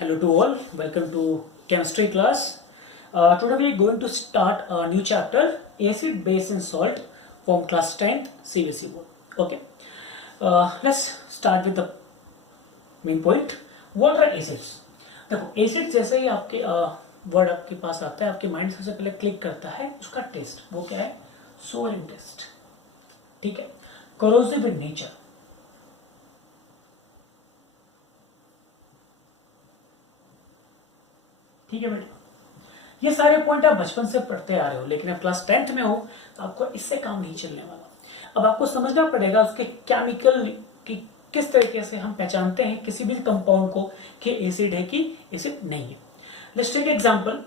Hello to all, welcome to chemistry class. Today we are going to start a new chapter, acid, base and salt from class 10th CBSE board. Okay, let's start with the main point. What are acids? देखो acid जैसे ही आपके word आपके पास आता है, आपके mind सबसे पहले click करता है उसका टेस्ट, वो क्या है? Sour in test. ठीक है. Corrosive in nature. ठीक है बेटा, ये सारे पॉइंट आप बचपन से पढ़ते आ रहे हो, लेकिन अब क्लास 10th में हो तो आपको इससे काम नहीं चलने वाला. अब आपको समझना पड़ेगा उसके केमिकल की किस तरीके से हम पहचानते हैं किसी भी कंपाउंड को कि एसिड है कि एसिड नहीं है. Let's take example.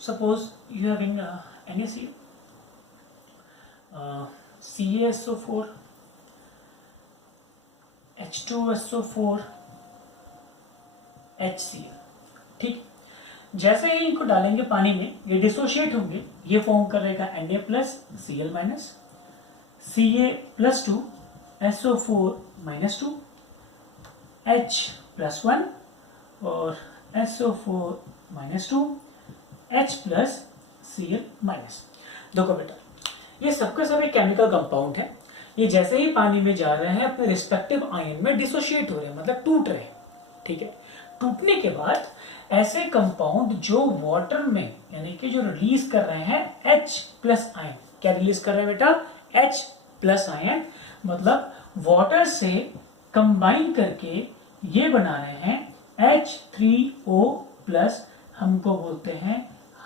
Suppose you have in NaCl, CaSO4, H2SO4, HCl. ठीक. जैसे ही इनको डालेंगे पानी में, ये डिसोशिएट होंगे, ये फॉर्म करेगा Na+Cl-, Ca+2, SO4-2, H+1 और SO4-2, H+Cl-. देखो बेटा, ये सबके सभी केमिकल कंपाउंड है. ये जैसे ही पानी में जा रहे हैं अपने रिस्पेक्टिव आयन में डिसोशिएट हो रहे हैं, मतलब टूट रहे हैं. ठीक है. टूटने के बाद ऐसे कंपाउंड जो वाटर में यानी कि जो रिलीज कर रहे हैं H+ आयन, क्या रिलीज कर रहे हैं बेटा? H+ आयन, मतलब वाटर से कंबाइन करके ये बना रहे हैं H3O+, हमको बोलते हैं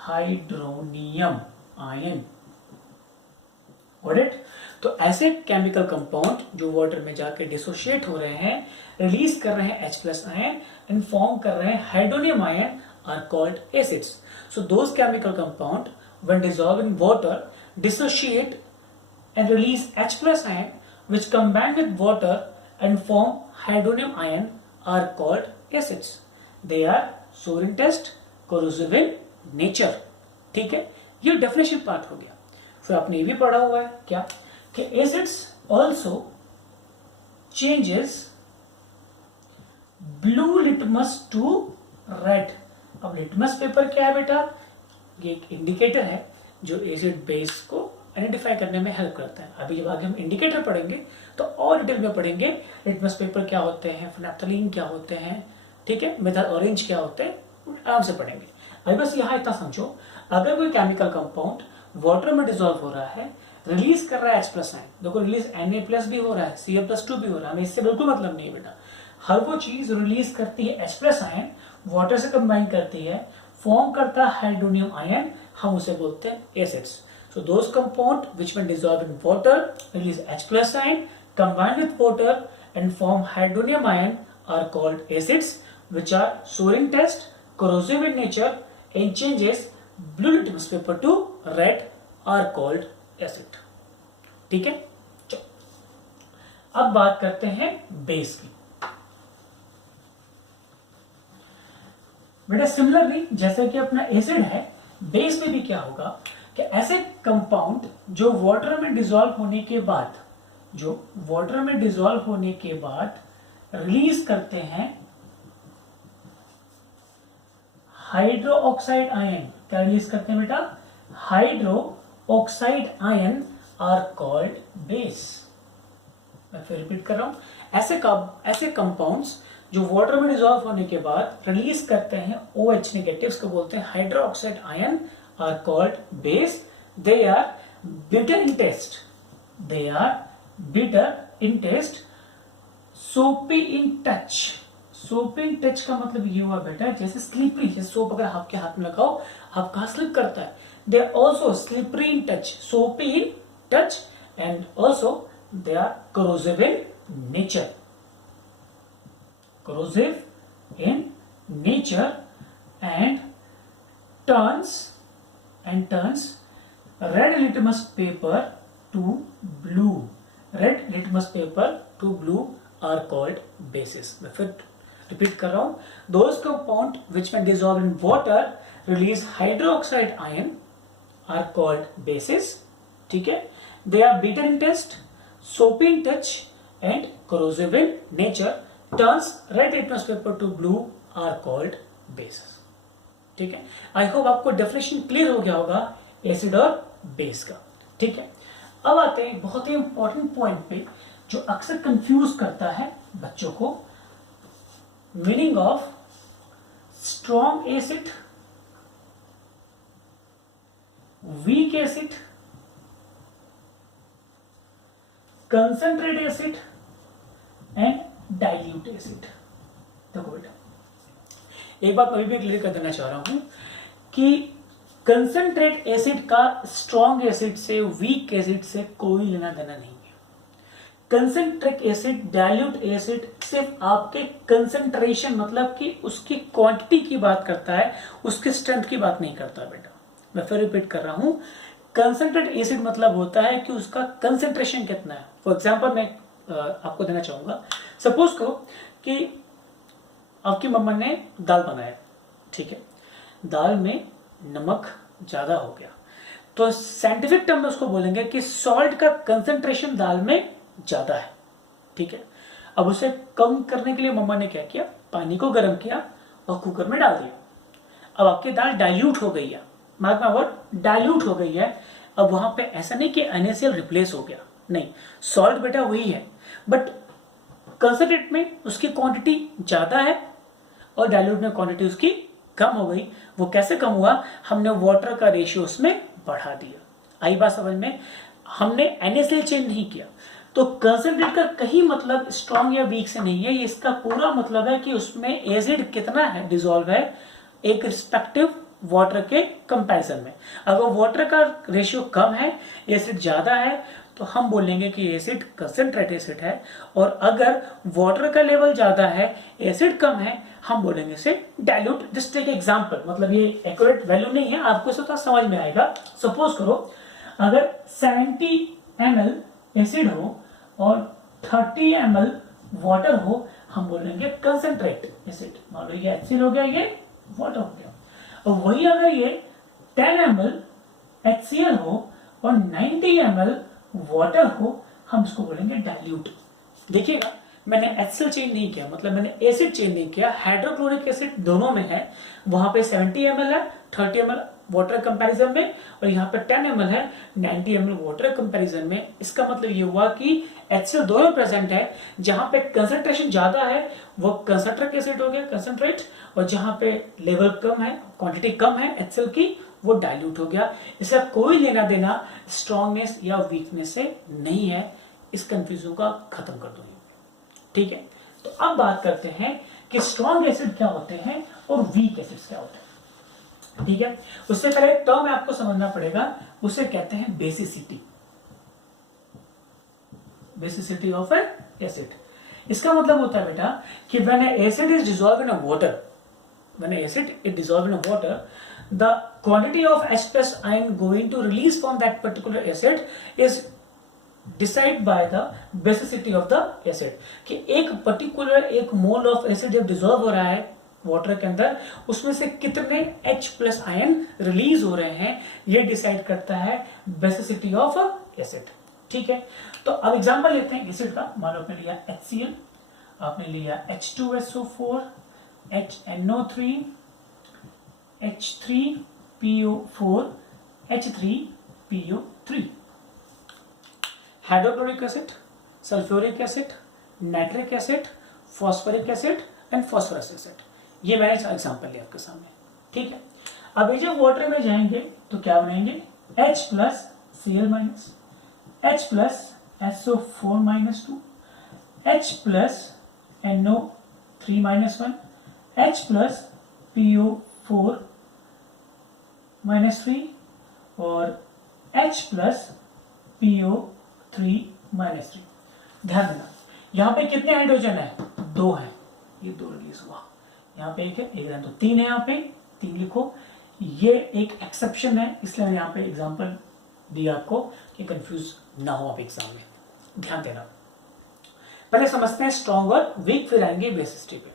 हाइड्रोनियम आयन. ऑलराइट. तो ऐसे केमिकल कंपाउंड जो वाटर में जाके डिसोशिएट हो रहे हैं, रिलीज कर रहे हैं H+ आयन एंड फॉर्म कर रहे हैं hydronium ion, are called acids. So those chemical compound when dissolved in water dissociate and release H+ ion which combine with water and form hydronium ion are called acids. They are sour in taste, corrosive in nature. ठीक है. ये definition part हो गया. फिर आपने ये भी पढ़ा हुआ है क्या कि acids also changes blue litmus to red. अब लिटमस पेपर क्या है बेटा? ये एक इंडिकेटर है जो एसिड बेस को आइडेंटिफाई करने में हेल्प करता है. अभी जब आगे हम इंडिकेटर पढ़ेंगे तो और डिटेल में पढ़ेंगे लिटमस पेपर क्या होते हैं, फिनाप्थलीन क्या होते हैं, ठीक है, मेथल ऑरेंज क्या होते हैं, आराम से पढ़ेंगे. अभी बस यहाँ इतना समझो, अगर कोई केमिकल कंपाउंड वाटर में डिसॉल्व हो रहा है, रिलीज कर रहा है H+ आयन, देखो रिलीज Na+ भी हो रहा है, Cl+2 भी हो रहा है, हमें इससे बिल्कुल मतलब नहीं है बेटा. हर वो चीज रिलीज करती है H+ आयन, वाटर से कंबाइन करती है, फॉर्म करता है हाइड्रोनियम आयन, हम उसे बोलते हैं acids. So those compound which when dissolve in water release H+ ion, combine with water and form hydronium ion are called acids, which are sour in taste, corrosive in nature and changes blue litmus paper to red are called acid. ठीक है. चलो अब बात करते हैं base की. बेटा similarly जैसे कि अपना एसिड है, बेस में भी क्या होगा कि ऐसे कंपाउंड जो वाटर में डिसॉल्व होने के बाद रिलीज करते हैं हाइड्रो ऑक्साइड आयन. क्या रिलीज करते हैं बेटा? Hydro oxide ion are called base. मैं फिर रिपीट कर रहा हूं. ऐसे कंपाउंड्स जो वाटर में डिसॉल्व होने के बाद रिलीज करते हैं OH नेगेटिव्स को बोलते हैं hydro oxide ion, are called base. They are bitter in taste, soapy in touch. Soapy in touch का मतलब ये हुआ बेटा जैसे स्लिपरी, जैसे सोप अगर आपके हाथ में लगाओ आपका स्लिप करता है. They are also slippery in touch, soapy in touch and also they are corrosive in nature. Corrosive in nature and turns red litmus paper to blue. Red litmus paper to blue are called bases. मैं फिर repeat कर रहा हूं. Those compound which when dissolved in water release hydroxide ion are called bases. ठीक है. They are bitter in taste, soapy in touch and corrosive in nature. Turns red litmus paper to blue are called bases. ठीक है, I hope आपको definition clear हो गया होगा acid और base का। ठीक है, अब आते हैं बहुत ही इंपॉर्टेंट पॉइंट पे जो अक्सर कंफ्यूज करता है बच्चों को, meaning of strong acid, weak acid, concentrate acid and dilute acid. देखो बेटा, एक बात मैं भी क्लियर कर देना चाह रहा हूं कि कंसंट्रेट एसिड का स्ट्रॉन्ग एसिड से, वीक एसिड से कोई लेना देना नहीं है। कंसंट्रेट एसिड, डाइल्यूट एसिड सिर्फ आपके कंसंट्रेशन मतलब कि उसकी क्वांटिटी की बात करता है, उसके स्ट्रेंथ की बात नहीं करता बेटा। मैं फिर रिपीट कर रहा हूं, कंसंट्रेट एसिड मतलब होता है कि उसका कंसंट्रेशन कितना है। फॉर एग्जाम्पल मैं आपको देना चाहूंगा, सपोज करो कि आपकी मम्मा ने दाल बनाया, ठीक है, दाल में नमक ज्यादा हो गया, तो साइंटिफिक टर्म में उसको बोलेंगे कि सॉल्ट का कंसंट्रेशन दाल में ज्यादा है। ठीक है, अब उसे कम करने के लिए मम्मा ने क्या किया, पानी को गर्म किया और कुकर में डाल दिया। अब आपकी दाल डाइल्यूट हो गई है, मार्क माय वर्ड, डाइल्यूट हो गई है। अब वहां पे ऐसा नहीं कि NaCl रिप्लेस हो गया, नहीं, सॉल्ट बेटा वही है, बट कंसंट्रेट में उसकी क्वांटिटी ज्यादा है और डाइल्यूट में क्वांटिटी उसकी कम हो गई। वो कैसे कम हुआ, हमने वाटर का रेशियो उसमें बढ़ा दिया। आई बात समझ में, हमने NaCl चेंज नहीं किया। तो कंसंट्रेट का कहीं मतलब स्ट्रॉन्ग या वीक से नहीं है, ये इसका पूरा मतलब है कि उसमें एसिड कितना है, डिसॉल्व है एक रिस्पेक्टिव वाटर के कंपैरिजन में। अगर वाटर का रेशियो कम है, एसिड ज्यादा है, तो हम बोलेंगे कि एसिड कंसंट्रेट एसिड है, और अगर वाटर का लेवल ज्यादा है, एसिड कम है, हम बोलेंगे इसे डाइल्यूट। जस्ट टेक एग्जांपल, मतलब ये एक्यूरेट वैल्यू नहीं है, आपको इसे थोड़ा समझ में आएगा। सपोज करो अगर 70 ml एसिड हो और 30 ml वाटर हो, हम बोलेंगे कंसंट्रेट एसिड। मान लो ये HCl हो गया, ये वाटर हो गया। और वही अगर ये 10 ml HCl हो और 90 ml वाटर हो, हम इसको बोलेंगे डाइल्यूट। देखिएगा, मैंने HCl चेंज नहीं किया, मतलब मैंने एसिड चेंज नहीं किया, हाइड्रोक्लोरिक एसिड दोनों में है। वहां पे 70 ml है 30 ml वाटर कंपैरिजन में, और यहाँ पे 10 ml है 90 ml वाटर कंपैरिजन में। इसका मतलब ये हुआ कि HCl दोनों प्रेजेंट है। जहां पे कंसंट्रेशन ज्यादा है वो कंसंट्रेट एसिड हो गया, कंसंट्रेट, और जहां पे लेवल कम है, क्वांटिटी कम है HCl की, वो डाइल्यूट हो गया। इसका कोई लेना देना स्ट्रॉन्गनेस या वीकनेस से नहीं है। इस कंफ्यूजन का खत्म कर दो। ठीक है, तो अब बात करते हैं कि स्ट्रॉन्ग एसिड क्या होते हैं और वीक एसिड्स क्या होते हैं। ठीक है, उससे पहले टर्म आपको समझना पड़ेगा, उसे कहते हैं basicity, basicity of N acid. इसका मतलब होता है बेटा कि when an acid is dissolved in a water, when an acid is dissolved in a water, the quantity of H plus ion going to release from that particular acid is decided by the basicity of the acid। कि एक particular एक mole of acid जब dissolve हो रहा है water के अंदर, उसमें से कितने H प्लस आयन रिलीज हो रहे हैं, ये डिसाइड करता है बेसिसिटी ऑफ एसिड। ठीक है, तो अब एग्जांपल लेते हैं एसिड का। मान लो आपने लिया HCl, आपने लिया H2SO4, HNO3, H3PO4, H3PO3, hydrochloric acid, sulphuric acid, nitric acid, phosphoric acid and phosphorous acid. ये मैंने एग्जांपल लिया आपके सामने। ठीक है, अब ये जब वाटर में जाएंगे तो क्या बनाएंगे, H plus Cl minus, H plus SO4 minus 2, H plus NO3 minus 1, H plus PO4 minus 3 और H प्लस PO3 माइनस 3। ध्यान देना, यहां पे कितने हाइड्रोजन है, 2 है, ये 2 रिलीज हुआ। यहाँ पे एक है, एक है, तो 3 है, यहाँ पे 3 लिखो। ये एक एक्सेप्शन है, इसलिए मैंने यहाँ पे एग्जांपल दिया आपको कि कंफ्यूज ना हो आप एग्जाम में। ध्यान देना, पहले समझते हैं स्ट्रॉन्ग और वीक, फिर आएंगे बेसिसिटी पे।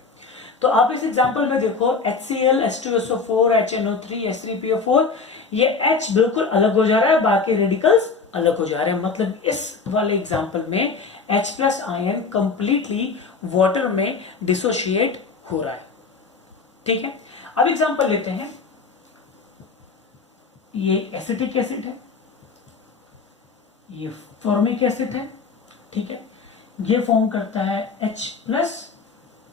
तो आप इस एग्जांपल में देखो HCl, H2SO4, HNO3, H3PO4, ये H बिल्कुल अलग हो जा रहा है, बाकी रेडिकल्स अलग हो जा रहे हैं। मतलब इस वाले एग्जांपल में H plus ion completely water में डिसोशिएट हो रहा है। ठीक है, अब एग्जांपल लेते हैं। ये एसिटिक एसिड है, ये फॉर्मिक एसिड है, ठीक है। ये फॉर्म करता है H प्लस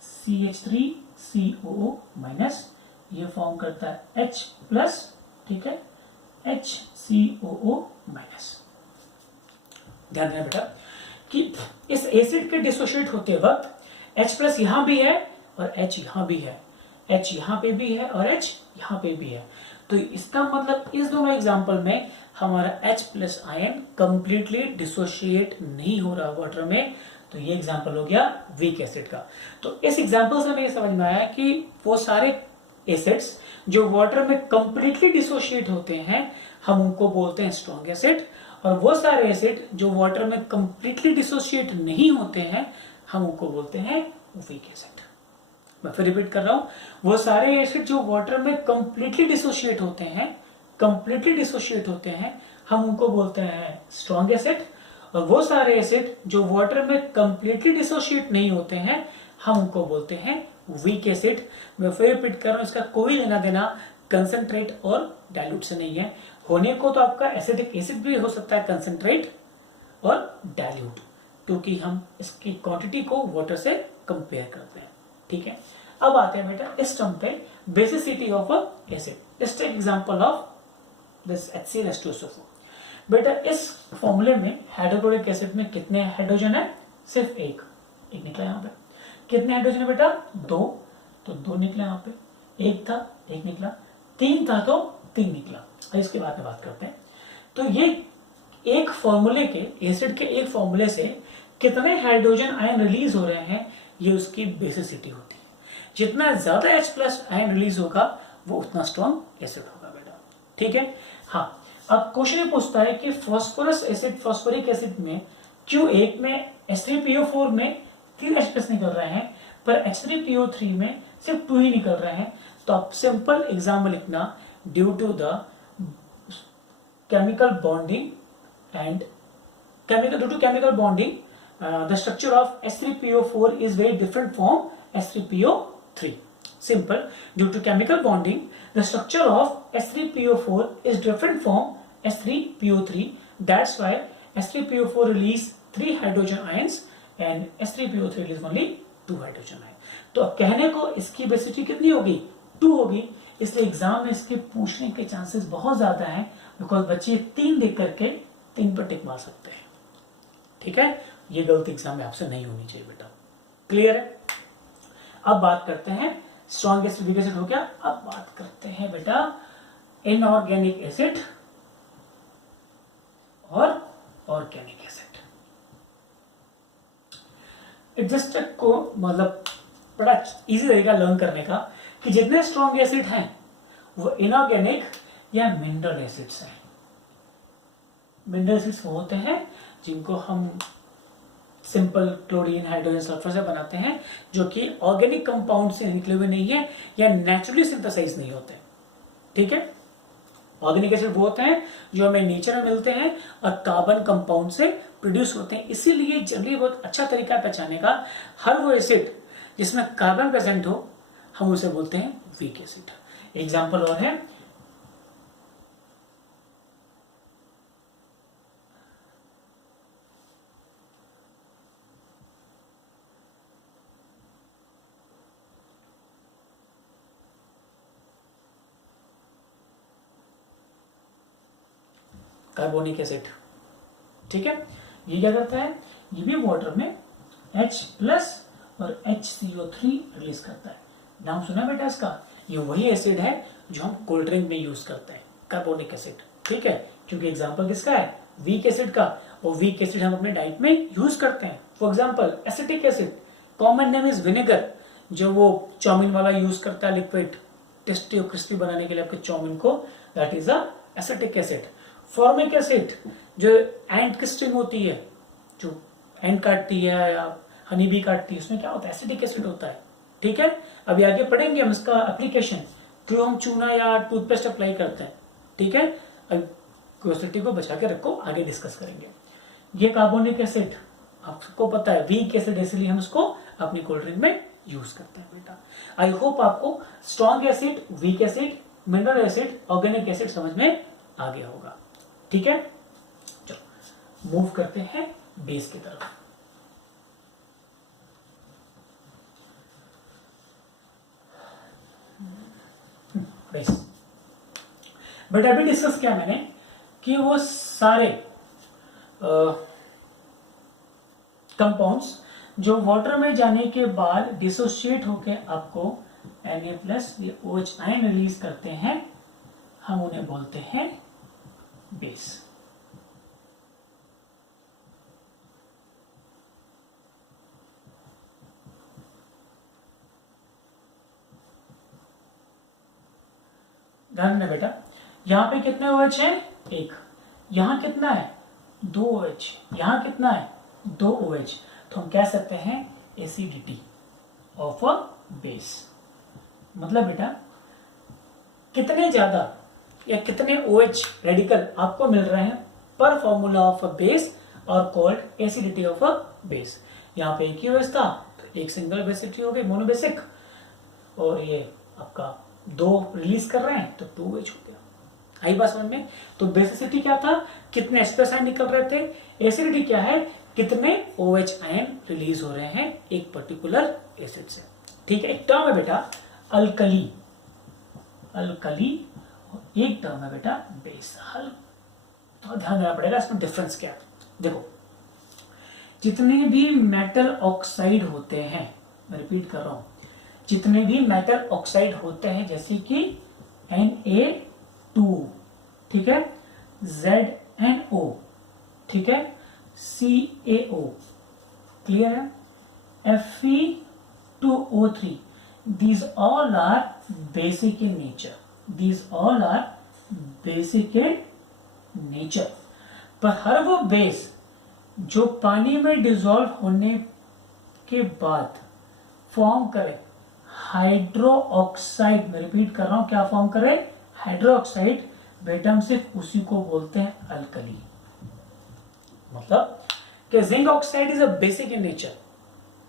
CH3COO माइनस, ये फॉर्म करता है H प्लस, ठीक है, HCOO माइनस। ध्यान देना बेटा कि इस एसिड के डिसोशिएट होते वक्त H प्लस यहां भी है और H यहां भी है, H यहां पे भी है और H यहां पे भी है। तो इसका मतलब इस दोनों एग्जांपल में हमारा H plus ion completely dissociate नहीं हो रहा वाटर में। तो ये एग्जांपल हो गया वीक एसिड का। तो इस एग्जांपल से हमें समझ में आया कि वो सारे एसिड्स जो वाटर में कंप्लीटली डिसोशिएट होते हैं हम उनको बोलते हैं स्ट्रॉन्ग एसिड, और वो सारे एसिड जो वाटर में कंप्लीटली डिसोशिएट नहीं होते हैं हम उनको बोलते हैं वीक एसिड। मैं फिर रिपीट कर रहा हूं, वो सारे एसिड जो वाटर में कंप्लीटली डिसोशिएट होते हैं हम उनको बोलते हैं स्ट्रॉन्ग एसिड, और वो सारे एसिड जो वाटर में कंप्लीटली डिसोशिएट नहीं होते हैं हम उनको बोलते हैं वीक एसिड। मैं फिर रिपीट कर रहा हूं, इसका कोई लेना देना कंसंट्रेट और डाइल्यूट से नहीं है। होने को तो आपका एसिडिक एसिड भी हो सकता है कंसंट्रेट और डाइल्यूट, क्योंकि हम इसकी क्वांटिटी को वाटर से कंपेयर करते हैं, ठीक है। अब आते हैं बेटा इस टर्म पे, basicity of a acid. Let's take example of this HCl बेटा इस फॉर्मूले में हाइड्रोक्लोरिक एसिड में कितने हाइड्रोजन है? सिर्फ एक निकला यहाँ पे। कितने हाइड्रोजन है बेटा? 2, तो 2 निकला यहाँ पे। एक था, एक निकला। 3 था तो 3 निकला। इसके बाद में बात करते हैं। तो ये एक फॉर्मूले के, एसिड के एक फॉर्मूले से कितने हाइड्रोजन आयन रिलीज हो रहे हैं, ये उसकी बेसिसिटी होती है। जितना ज्यादा H प्लस आयन रिलीज होगा वो उतना स्ट्रॉन्ग एसिड होगा बेटा, ठीक है। हाँ, अब क्वेश्चन ये पूछता है कि फॉस्फोरस एसिड, फॉस्फोरिक एसिड में क्यों एक में H3PO4 में 3 H प्लस निकल रहे हैं पर H3PO3 में सिर्फ 2 ही निकल रहे हैं? तो आप सिंपल एग्जाम्पल लिखना, due to the chemical bonding and due to chemical bonding the structure of H3PO4 is very different from H3PO3. Simple, due to chemical bonding the structure of H3PO4 is different from H3PO3. That's why H3PO4 release 3 hydrogen ions and H3PO3 release only 2 hydrogen ions. तो अब कहने को इसकी basicity कितनी होगी? 2 होगी। इसलिए exam में इसके पूछने के चांसेस बहुत ज्यादा हैं, बिकॉज बच्चे 3 देख करके 3 पर टिक मार सकते हैं, ठीक है। ये गलती एग्जाम में आपसे नहीं होनी चाहिए बेटा, क्लियर है। अब बात करते हैं स्ट्रॉन्ग एसिड, वीक एसिड हो गया। अब बात करते हैं बेटा इनऑर्गेनिक एसिड और ऑर्गेनिक एसिड। एडजस्टेड को मतलब बड़ा इजी तरीका लर्न करने का कि जितने स्ट्रॉन्ग एसिड हैं वो इनऑर्गेनिक या मिनरल एसिड्स हैं। मिनरल एसिड्स वो होते हैं जिनको हम सिंपल क्लोरीन, हाइड्रोजन, सल्फर से बनाते हैं, जो कि ऑर्गेनिक कंपाउंड से निकले हुए नहीं है या नेचुरली सिंथेसाइज नहीं होते, ठीक है। ऑर्गेनिक एसिड वो होते हैं जो हमें नेचर में मिलते हैं और कार्बन कंपाउंड से प्रोड्यूस होते हैं। इसीलिए जनरली बहुत अच्छा तरीका पहचानने का, हर वो एसिड जिसमें कार्बन प्रेजेंट हो हम उसे बोलते हैं वीक एसिड। एग्जाम्पल और है, कार्बोनिक एसिड, ठीक है। ये क्या करता है? ये भी वाटर में H प्लस और HCO3 रिलीज करता है। नाम सुना बेटा इसका? ये वही एसिड है जो हम कोल्ड ड्रिंक में यूज करते हैं, कार्बोनिक एसिड, ठीक है। क्योंकि एग्जांपल किसका है? वीक एसिड का। और वीक एसिड हम अपने डाइट में यूज करते हैं। For example acetic acid, common name is vinegar, जो वो चाउमीन वाला यूज करता है लिक्विड टेस्टी और क्रिस्पी बनाने के लिए आपके चाउमीन को, that is a acetic acid. Formic acid, जो एंट की स्टिंग होती है, जो एंट काटती है या हनी भी काटती है, उसमें क्या होता है? एसिटिक एसिड होता है, ठीक है। अभी आगे पढ़ेंगे हम इसका एप्लीकेशन, क्यों हम चूना या टूथपेस्ट अप्लाई करते हैं, ठीक है। क्यूरियोसिटी को बचा के रखो, आगे डिस्कस करेंगे। ये कार्बोनिक एसिड आपको पता है वीक एसिड, इसलिए हम इसको अपनी कोल्ड ड्रिंक में यूज करते हैं बेटा। आई होप आपको strong acid, weak acid, mineral acid, organic acid समझ में आ गया होगा। ठीक है, चलो मूव करते हैं बेस की तरफ। बेस बट अभी डिस्कस किया मैंने कि वो सारे कंपाउंड्स जो वाटर में जाने के बाद डिसोशिएट होकर आपको Na+ OH आयन रिलीज करते हैं, हम उन्हें बोलते हैं बेस। ध्यान देना बेटा, यहां पे कितने OH हैं? एक। यहां कितना है? 2 OH। यहां कितना है? 2 OH। तो हम कह सकते हैं एसिडिटी ऑफ अ बेस। मतलब बेटा कितने ज्यादा या कितने OH रेडिकल आपको मिल रहे हैं पर फॉर्मूला ऑफ अ बेस और called acidity of a base. यहाँ पे एक ही OH था तो एक सिंगल बेसिडिटी हो गई, मोनोबेसिक, और ये आपका 2 रिलीज कर रहे हैं तो 2 OH हो गया। आई बात समझ में? तो बेसिसिटी क्या था? कितने H+ आयन निकल रहे थे। एसिडिटी क्या है? कितने OH आयन रिलीज हो रहे हैं एक पर्टिकुलर एसिड से। ठीक है, एक टर्म है बेटा अल्कली, अल्कली, एक टर्म है बेटा बेस। तो ध्यान देना पड़ेगा इसमें डिफरेंस क्या है। देखो, जितने भी मेटल ऑक्साइड होते हैं, मैं रिपीट कर रहा हूं, जितने भी मेटल ऑक्साइड होते हैं जैसे कि Na2, ठीक है, ZnO, ठीक है, CaO, क्लियर है, Fe2O3, these all are basic in nature, these all are basic in nature। पर हर वो बेस जो पानी में डिसॉल्व होने के बाद फॉर्म करे हाइड्रो ऑक्साइड, मैं रिपीट कर रहा हूं, क्या फॉर्म करे? Hydro oxide. बेटा हम सिर्फ उसी को बोलते हैं अल्कली। मतलब कि zinc oxide is a basic in nature,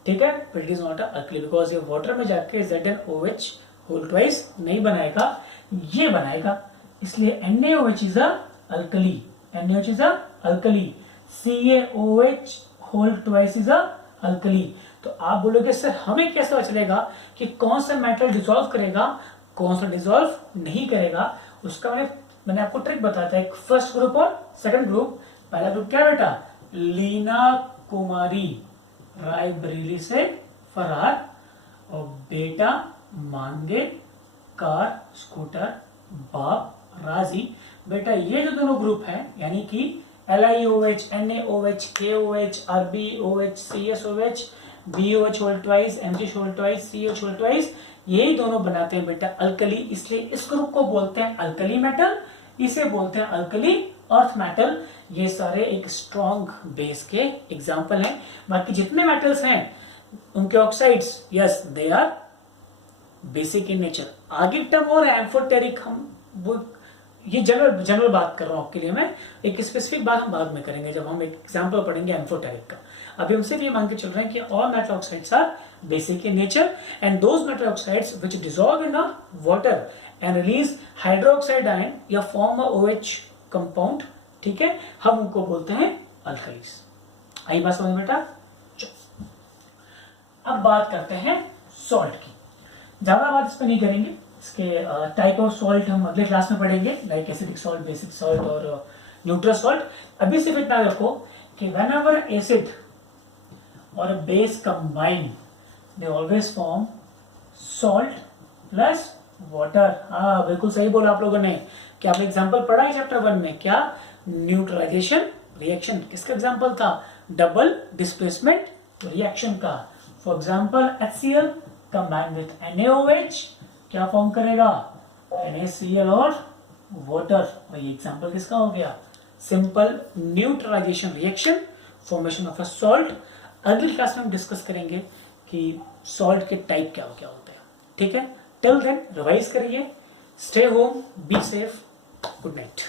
ठीक है, but it is not a alkali because ये वाटर में जाके ZnOH होल ट्वाइस नहीं बनाएगा, ये बनाएगा, इसलिए NaOH is a alkali, NaOH is a alkali, CaOH whole twice is a alkali. तो आप बोलोगे सर हमें कैसे पता चलेगा कि कौन सा मेटल डिसॉल्व करेगा, कौन सा डिसॉल्व नहीं करेगा? उसका मैंने आपको ट्रिक बताया था, एक फर्स्ट ग्रुप और सेकंड ग्रुप। पहला ग्रुप क्या बेटा? लीना कुमारी रायबरेली से फरार, और बेटा मांगे कार स्कूटर बाप राजी। बेटा ये जो दोनों ग्रुप है यानी कि LiOH, NaOH, KOH, RbOH, CSOH, BOH whole twice, MgH whole twice, CH whole twice, यही दोनों बनाते हैं बेटा अल्कली। इसलिए इस ग्रुप को बोलते हैं अल्कली मेटल, इसे बोलते हैं अल्कली अर्थ मेटल। ये सारे एक स्ट्रॉन्ग बेस के एग्जाम्पल हैं। बाकी जितने मेटल्स हैं उनके oxides, yes they are basic in nature. आगे टर्म और है एम्फोटेरिक, हम वो ये जनरल बात कर रहा हूं आपके लिए। मैं एक स्पेसिफिक बात हम बाद में करेंगे जब हम एक एग्जांपल पढ़ेंगे एम्फोटेरिक का। अभी हम सिर्फ ये मान के चल रहे हैं कि all metal oxides are basic in nature and those metal oxides which dissolve in water and release hydroxide ion या फॉर्म अ OH कंपाउंड, ठीक है, हम उनको बोलते हैं अल्कलीज। आई बात समझ बेटा? अब बात करते हैं सॉल्ट की। ज्यादा बात इस पर नहीं करेंगे, इसके टाइप ऑफ सॉल्ट हम अगले क्लास में पढ़ेंगे, like acidic salt, basic salt और न्यूट्रल सॉल्ट। अभी सिर्फ इतना रखो कि वेन एवर एसिड और base combine they always form salt plus water. हाँ बिल्कुल सही बोला आप लोगों ने। क्या आपने एग्जांपल पढ़ा है चैप्टर 1 में? क्या? Neutralization reaction. किसका एग्जांपल था? डबल डिस्प्लेसमेंट रिएक्शन का। For example HCl combine with NaOH क्या फॉर्म करेगा? NaCl और वाटर। और ये एग्जांपल किसका हो गया? Simple neutralization reaction, formation of a salt. अगली क्लास में हम डिस्कस करेंगे कि सॉल्ट के टाइप क्या होते हैं। ठीक है, टिल देन रिवाइज करिए, stay home, be safe, good night.